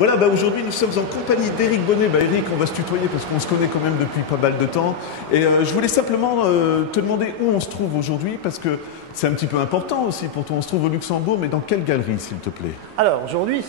Voilà, aujourd'hui nous sommes en compagnie d'Éric Bonnet. Éric, on va se tutoyer parce qu'on se connaît quand même depuis pas mal de temps. Et je voulais simplement te demander où on se trouve aujourd'hui, parce que c'est un petit peu important aussi pour toi. On se trouve au Luxembourg, mais dans quelle galerie, s'il te plaît? Alors aujourd'hui,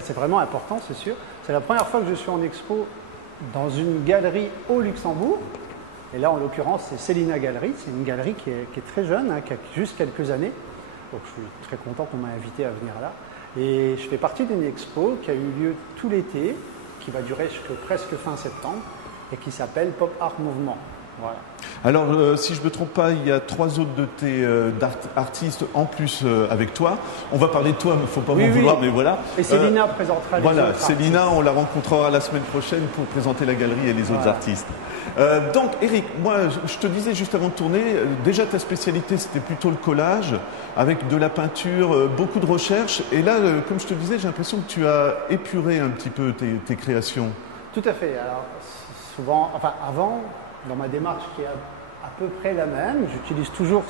c'est vraiment important, c'est sûr. C'est la première fois que je suis en expo dans une galerie au Luxembourg. Et là, en l'occurrence, c'est Célina Galerie. C'est une galerie qui est très jeune, hein, qui a juste quelques années. Donc je suis très content qu'on m'a invité à venir là. Et je fais partie d'une expo qui a eu lieu tout l'été, qui va durer jusqu'à presque fin septembre, et qui s'appelle Pop Art Movement. Voilà. Alors, si je ne me trompe pas, il y a 3 autres de tes artistes en plus avec toi. On va parler de toi, mais il ne faut pas m'en vouloir, mais voilà. Et Célina présentera les voilà, autres Célina, artistes. on la rencontrera la semaine prochaine pour présenter la galerie et les autres artistes. Donc, Éric, moi, je te disais juste avant de tourner, déjà ta spécialité, c'était plutôt le collage, avec de la peinture, beaucoup de recherches. Et là, comme je te disais, j'ai l'impression que tu as épuré un petit peu tes créations. Tout à fait. Alors, souvent, enfin, avant, dans ma démarche qui est à peu près la même, j'utilise toujours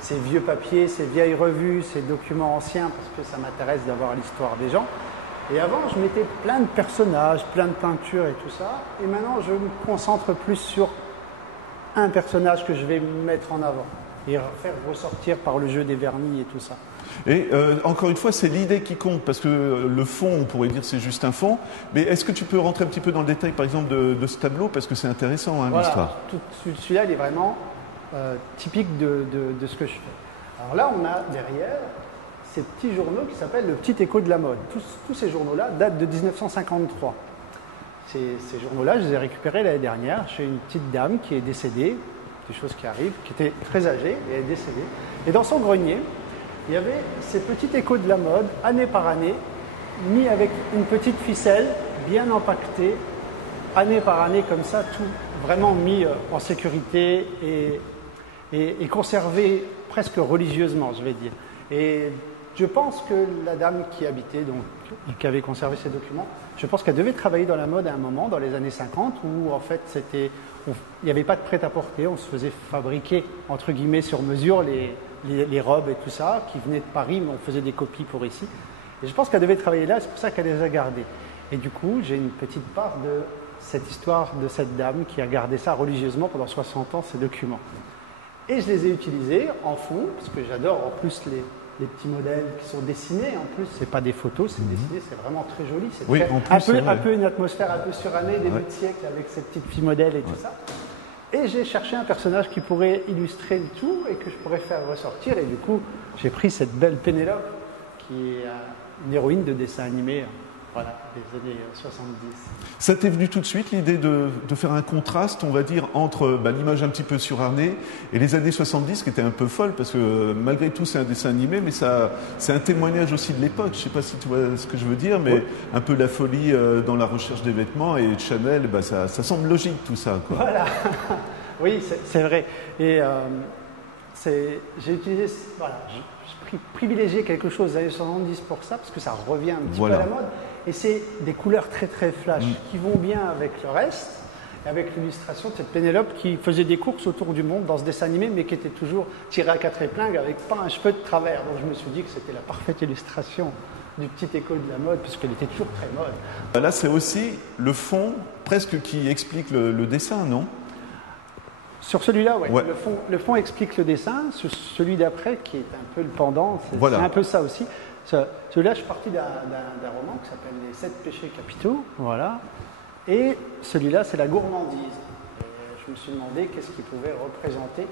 ces vieux papiers, ces vieilles revues, ces documents anciens, parce que ça m'intéresse d'avoir l'histoire des gens. Et avant, je mettais plein de personnages, plein de peintures et tout ça. Et maintenant, je me concentre plus sur un personnage que je vais mettre en avant et faire ressortir par le jeu des vernis et tout ça. Et encore une fois, c'est l'idée qui compte, parce que le fond, on pourrait dire c'est juste un fond. Mais est-ce que tu peux rentrer un petit peu dans le détail, par exemple, de ce tableau, parce que c'est intéressant, hein, voilà, l'histoire. Celui-là, il est vraiment typique de ce que je fais. Alors là, on a derrière ces petits journaux qui s'appellent le Petit Écho de la mode. Tous ces journaux-là datent de 1953. Ces journaux-là, je les ai récupérés l'année dernière chez une petite dame qui est décédée, des choses qui arrivent, qui était très âgée et elle est décédée. Et dans son grenier, il y avait ces petits échos de la mode, année par année, mis avec une petite ficelle, bien empaquetée, année par année comme ça, tout vraiment mis en sécurité et conservé presque religieusement, je vais dire. Et je pense que la dame qui habitait, donc, qui avait conservé ces documents, je pense qu'elle devait travailler dans la mode à un moment, dans les années 50, où en fait il n'y avait pas de prêt-à-porter, on se faisait fabriquer, entre guillemets, sur mesure les robes et tout ça, qui venaient de Paris, mais on faisait des copies pour ici. Et je pense qu'elle devait travailler là, c'est pour ça qu'elle les a gardés. Et du coup, j'ai une petite part de cette histoire de cette dame qui a gardé ça religieusement pendant 60 ans, ces documents. Et je les ai utilisés en fond, parce que j'adore en plus les petits modèles qui sont dessinés. En plus, c'est pas des photos, c'est dessiné, c'est vraiment très joli. C'est oui, un peu une atmosphère un peu surannée, début de siècle, avec ces petits modèles et tout ça. Et j'ai cherché un personnage qui pourrait illustrer le tout et que je pourrais faire ressortir. Et du coup, j'ai pris cette belle Pénélope, qui est une héroïne de dessin animé, voilà, des années 70. Ça t'est venu tout de suite, l'idée de faire un contraste, on va dire, entre l'image un petit peu surarnée et les années 70, qui étaient un peu folles, parce que malgré tout, c'est un dessin animé, mais c'est un témoignage aussi de l'époque. Je ne sais pas si tu vois ce que je veux dire, mais oui. Un peu la folie dans la recherche des vêtements, et Chanel, ça semble logique tout ça, quoi. Voilà, oui, c'est vrai. Et j'ai utilisé, voilà, je privilégié quelque chose des années 70 pour ça, parce que ça revient un petit peu à la mode. Et c'est des couleurs très très flash qui vont bien avec le reste, et avec l'illustration de cette Pénélope qui faisait des courses autour du monde dans ce dessin animé, mais qui était toujours tirée à 4 épingles avec pas un cheveu de travers. Donc je me suis dit que c'était la parfaite illustration du Petit Écho de la mode, puisqu'elle était toujours très mode. Là, c'est aussi le fond presque qui explique le dessin, non? Sur celui-là, oui. Ouais. Le fond explique le dessin. Sur celui d'après, qui est un peu le pendant, c'est un peu ça aussi. Celui-là, je suis parti d'un roman qui s'appelle Les 7 péchés capitaux. Voilà. Et celui-là, c'est la gourmandise. Et je me suis demandé qu'est-ce qui pouvait représenter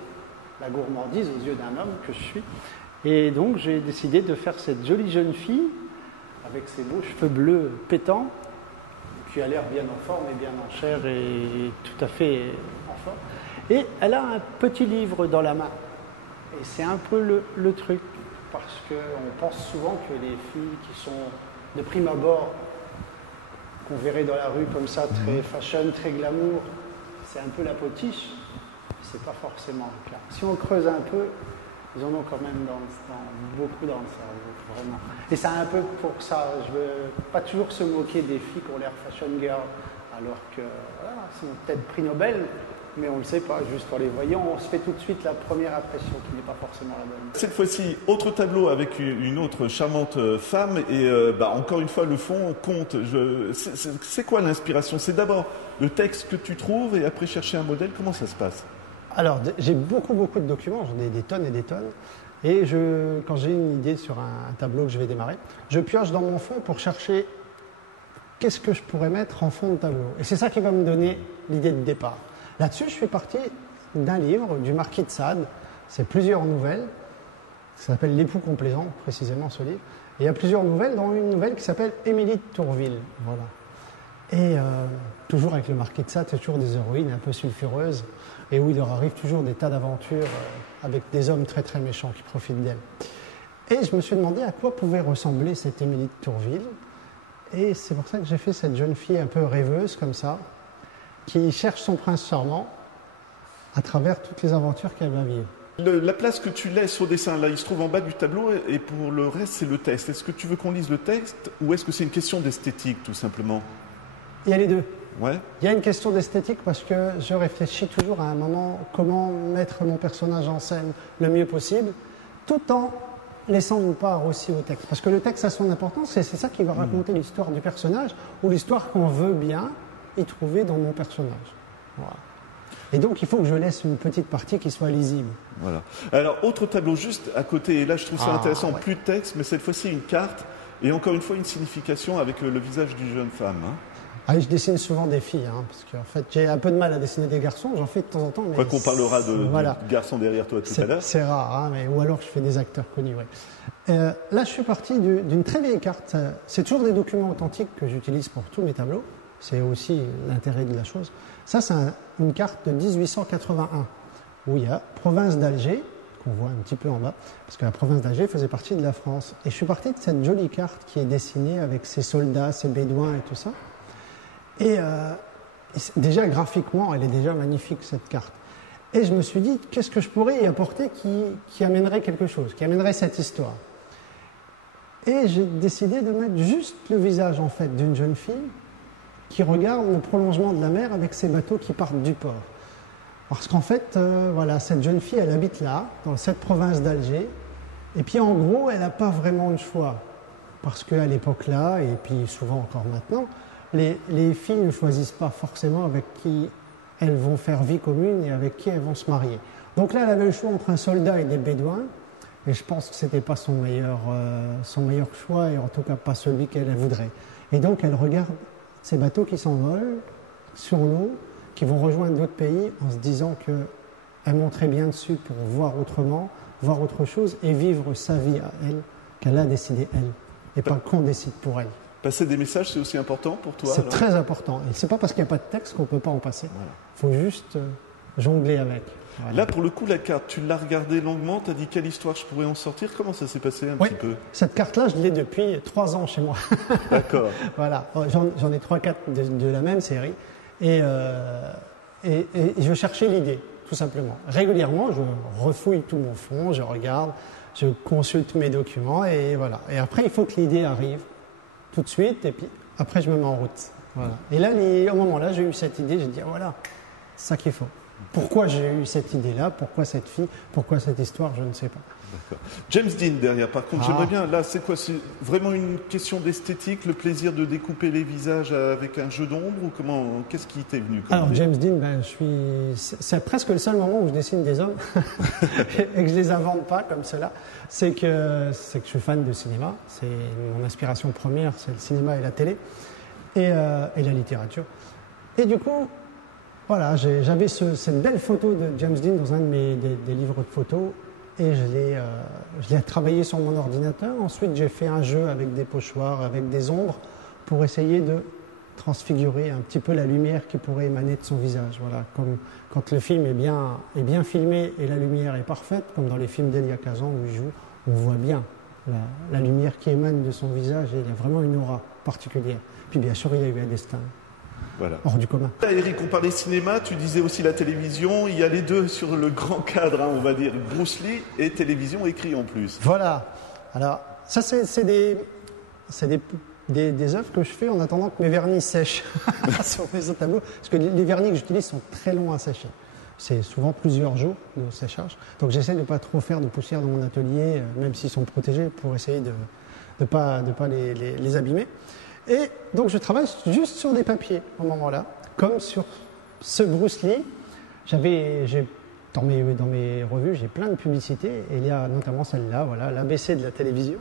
la gourmandise aux yeux d'un homme que je suis. Et donc, j'ai décidé de faire cette jolie jeune fille, avec ses beaux cheveux bleus pétants, qui a l'air bien en forme et bien en chair et tout à fait en forme. Et elle a un petit livre dans la main. Et c'est un peu le truc, parce qu'on pense souvent que les filles qui sont de prime abord, qu'on verrait dans la rue comme ça, très fashion, très glamour, c'est un peu la potiche. C'est pas forcément le cas. Si on creuse un peu, ils en ont quand même beaucoup dans le cerveau, vraiment. Et c'est un peu pour ça. Je veux pas toujours se moquer des filles qui ont l'air fashion girl, alors que voilà, c'est peut-être prix Nobel. mais on ne le sait pas, juste en les voyant, on se fait tout de suite la première impression qui n'est pas forcément la bonne. Cette fois-ci, autre tableau avec une autre charmante femme et encore une fois le fond compte. C'est quoi l'inspiration? C'est d'abord le texte que tu trouves et après chercher un modèle. Comment ça se passe? Alors j'ai beaucoup de documents, j'en ai des tonnes et des tonnes. Et quand j'ai une idée sur un tableau que je vais démarrer, je pioche dans mon fond pour chercher qu'est-ce que je pourrais mettre en fond de tableau. Et c'est ça qui va me donner l'idée de départ. Là-dessus, je fais partie d'un livre du Marquis de Sade. C'est plusieurs nouvelles. Ça s'appelle L'époux complaisant, précisément ce livre. Et il y a plusieurs nouvelles, dont une nouvelle qui s'appelle Émilie de Tourville. Voilà. Et toujours avec le Marquis de Sade, c'est toujours des héroïnes un peu sulfureuses, et où il leur arrive toujours des tas d'aventures avec des hommes très très méchants qui profitent d'elles. Et je me suis demandé à quoi pouvait ressembler cette Émilie de Tourville. Et c'est pour ça que j'ai fait cette jeune fille un peu rêveuse comme ça, qui cherche son prince charmant à travers toutes les aventures qu'elle va vivre. La place que tu laisses au dessin, là, il se trouve en bas du tableau et pour le reste, c'est le texte. Est-ce que tu veux qu'on lise le texte ou est-ce que c'est une question d'esthétique, tout simplement? Il y a les deux. Ouais. Il y a une question d'esthétique parce que je réfléchis toujours à un moment comment mettre mon personnage en scène le mieux possible, tout en laissant une part aussi au texte. Parce que le texte a son importance et c'est ça qui va raconter l'histoire du personnage ou l'histoire qu'on veut bien y trouver dans mon personnage. Voilà. Et donc, il faut que je laisse une petite partie qui soit lisible. Voilà. Alors, autre tableau juste à côté, et là je trouve ça intéressant, ouais. plus de texte, mais cette fois-ci une carte, et encore une fois une signification avec le visage d'une jeune femme. Hein. Ah oui, je dessine souvent des filles, hein, parce qu'en fait, j'ai un peu de mal à dessiner des garçons, j'en fais de temps en temps. Mais quoi qu'on parlera du garçon derrière toi tout à l'heure. C'est rare, hein, ou alors je fais des acteurs connus, ouais. Là, je suis parti d'une très vieille carte. C'est toujours des documents authentiques que j'utilise pour tous mes tableaux. C'est aussi l'intérêt de la chose. Ça, c'est une carte de 1881, où il y a province d'Alger, qu'on voit un petit peu en bas, parce que la province d'Alger faisait partie de la France. Et je suis parti de cette jolie carte qui est dessinée avec ses soldats, ses bédouins et tout ça. Et déjà, graphiquement, elle est déjà magnifique, cette carte. Et je me suis dit, qu'est-ce que je pourrais y apporter qui amènerait quelque chose, qui amènerait cette histoire. Et j'ai décidé de mettre juste le visage, en fait, d'une jeune fille qui regarde le prolongement de la mer avec ses bateaux qui partent du port. Parce qu'en fait, voilà, cette jeune fille, elle habite là, dans cette province d'Alger, et puis en gros, elle n'a pas vraiment de choix. Parce qu'à l'époque-là, et puis souvent encore maintenant, les filles ne choisissent pas forcément avec qui elles vont faire vie commune et avec qui elles vont se marier. Donc là, elle avait le choix entre un soldat et des bédouins, et je pense que ce n'était pas son meilleur choix, et en tout cas pas celui qu'elle voudrait. Et donc, elle regarde ces bateaux qui s'envolent sur l'eau, qui vont rejoindre d'autres pays en se disant qu'elle monterait bien dessus pour voir autrement, voir autre chose et vivre sa vie à elle, qu'elle a décidé elle, et pas qu'on décide pour elle. Passer des messages, c'est aussi important pour toi? C'est très important. Et c'est pas parce qu'il n'y a pas de texte qu'on ne peut pas en passer. Il faut juste jongler avec. Voilà. Là, pour le coup, la carte, tu l'as regardée longuement, tu as dit quelle histoire je pourrais en sortir? Comment ça s'est passé un petit peu? Cette carte-là, je l'ai depuis 3 ans chez moi. D'accord. Voilà, j'en ai 3-4 de la même série. Et je cherchais l'idée, tout simplement. Régulièrement, je refouille tout mon fond, je regarde, je consulte mes documents et voilà. Et après, il faut que l'idée arrive tout de suite et puis après, je me mets en route. Voilà. Et là, au moment-là, j'ai eu cette idée, j'ai dit, voilà, c'est ça qu'il faut. Pourquoi j'ai eu cette idée-là? Pourquoi cette fille? Pourquoi cette histoire? Je ne sais pas. D'accord. James Dean derrière, par contre, j'aimerais bien, là, c'est quoi? C'est vraiment une question d'esthétique, le plaisir de découper les visages avec un jeu d'ombre ou comment? Qu'est-ce qui t'est venu comme Alors, idée? James Dean, c'est presque le seul moment où je dessine des hommes et que je les invente pas comme cela. C'est que je suis fan de cinéma. C'est mon inspiration première, c'est le cinéma et la télé et la littérature. Et du coup, voilà, j'avais cette belle photo de James Dean dans un des livres de photos et je l'ai travaillé sur mon ordinateur. Ensuite, j'ai fait un jeu avec des pochoirs, avec des ombres pour essayer de transfigurer un petit peu la lumière qui pourrait émaner de son visage. Voilà, comme quand le film est bien filmé et la lumière est parfaite, comme dans les films d'Elia Kazan où il joue, on voit bien la lumière qui émane de son visage et il y a vraiment une aura particulière. Puis bien sûr, il a eu un destin. Voilà. Hors du commun. Là, Eric, on parlait cinéma, tu disais aussi la télévision, il y a les deux sur le grand cadre, hein, on va dire, Bruce Lee et télévision écrit en plus. Voilà. Alors, ça, c'est des œuvres que je fais en attendant que mes vernis sèchent sur mes autres tableaux, parce que les vernis que j'utilise sont très longs à sécher. C'est souvent plusieurs jours de séchage. Donc j'essaie de ne pas trop faire de poussière dans mon atelier, même s'ils sont protégés, pour essayer de ne pas les abîmer. Et donc je travaille juste sur des papiers au moment-là, comme sur ce Bruce Lee. Dans mes revues, j'ai plein de publicités, et il y a notamment celle-là, voilà, l'ABC de la télévision.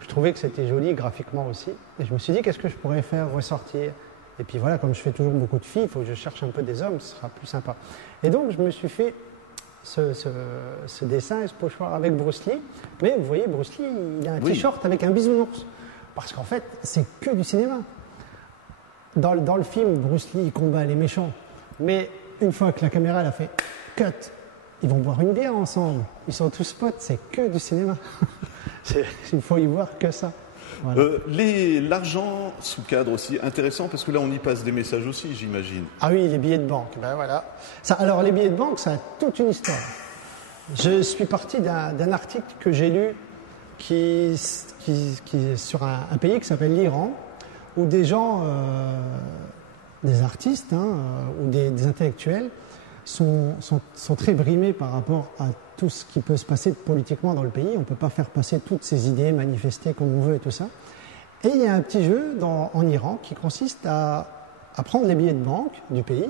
Je trouvais que c'était joli graphiquement aussi, et je me suis dit qu'est-ce que je pourrais faire ressortir. Et puis voilà, comme je fais toujours beaucoup de filles, il faut que je cherche un peu des hommes, ce sera plus sympa. Et donc je me suis fait ce dessin et ce pochoir avec Bruce Lee, mais vous voyez, Bruce Lee, il a un t-shirt avec un bisounours, parce qu'en fait, c'est que du cinéma. Dans le film, Bruce Lee il combat les méchants, mais une fois que la caméra elle a fait cut, ils vont boire une bière ensemble, ils sont tous potes, c'est que du cinéma. Il faut y voir que ça. Voilà. L'argent sous cadre aussi, intéressant, parce que là on y passe des messages aussi, j'imagine. Ah oui, les billets de banque, ben voilà. Alors les billets de banque, ça a toute une histoire. Je suis parti d'un article que j'ai lu qui est sur un pays qui s'appelle l'Iran, où des gens, des artistes ou des intellectuels sont très brimés par rapport à tout ce qui peut se passer politiquement dans le pays. On ne peut pas faire passer toutes ces idées, manifester comme on veut et tout ça. Et il y a un petit jeu en Iran qui consiste à prendre les billets de banque du pays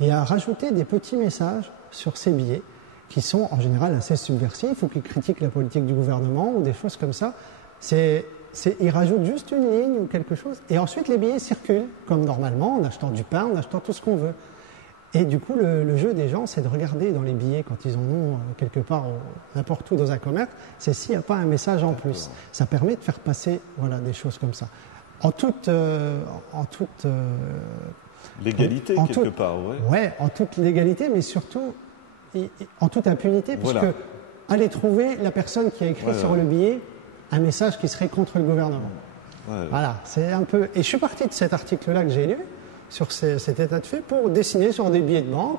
et à rajouter des petits messages sur ces billets qui sont en général assez subversifs ou qui critiquent la politique du gouvernement ou des choses comme ça. Ils rajoutent juste une ligne ou quelque chose et ensuite les billets circulent comme normalement en achetant du pain, en achetant tout ce qu'on veut. Et du coup, le jeu des gens, c'est de regarder dans les billets quand ils en ont quelque part, n'importe où dans un commerce, c'est s'il n'y a pas un message en plus. Ça permet de faire passer des choses comme ça. En toute légalité, quelque part, oui. Oui, en toute légalité, mais surtout en toute impunité, puisque aller trouver la personne qui a écrit sur le billet un message qui serait contre le gouvernement. Voilà, c'est un peu... Et je suis parti de cet article-là que j'ai lu, sur cet état de fait, pour dessiner sur des billets de banque.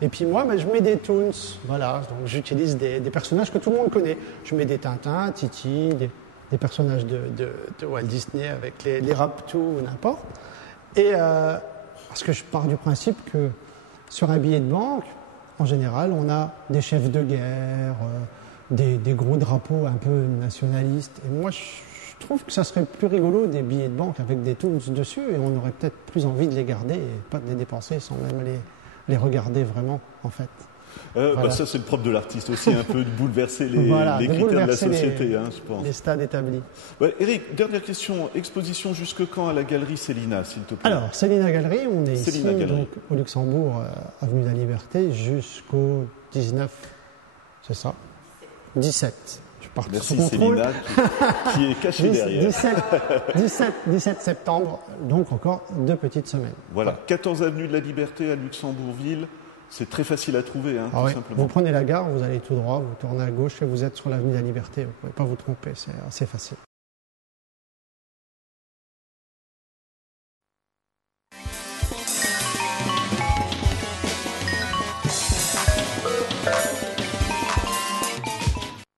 Et puis moi, je mets des toons, voilà, donc j'utilise des personnages que tout le monde connaît. Je mets des Tintins, Titi, des personnages de Walt Disney avec les Raptous ou n'importe. Et parce que je pars du principe que sur un billet de banque, en général, on a des chefs de guerre, des gros drapeaux un peu nationalistes. Et moi, je trouve que ça serait plus rigolo des billets de banque avec des toons dessus et on aurait peut-être plus envie de les garder et pas de les dépenser sans même les regarder vraiment, en fait. Ça, c'est le propre de l'artiste aussi, un peu de bouleverser les critères de la société, je pense. Les stades établis. Eric, dernière question. Exposition jusque quand à la galerie Célina, s'il te plaît? Alors, Célina Galerie, on est ici donc, au Luxembourg, avenue de la Liberté, jusqu'au 19, c'est ça 17. Merci Célina, qui est cachée derrière. 17 septembre, donc encore 2 petites semaines. Voilà, 14 avenue de la Liberté à Luxembourgville. C'est très facile à trouver, tout simplement. Vous prenez la gare, vous allez tout droit, vous tournez à gauche et vous êtes sur l'avenue de la Liberté. Vous ne pouvez pas vous tromper, c'est assez facile.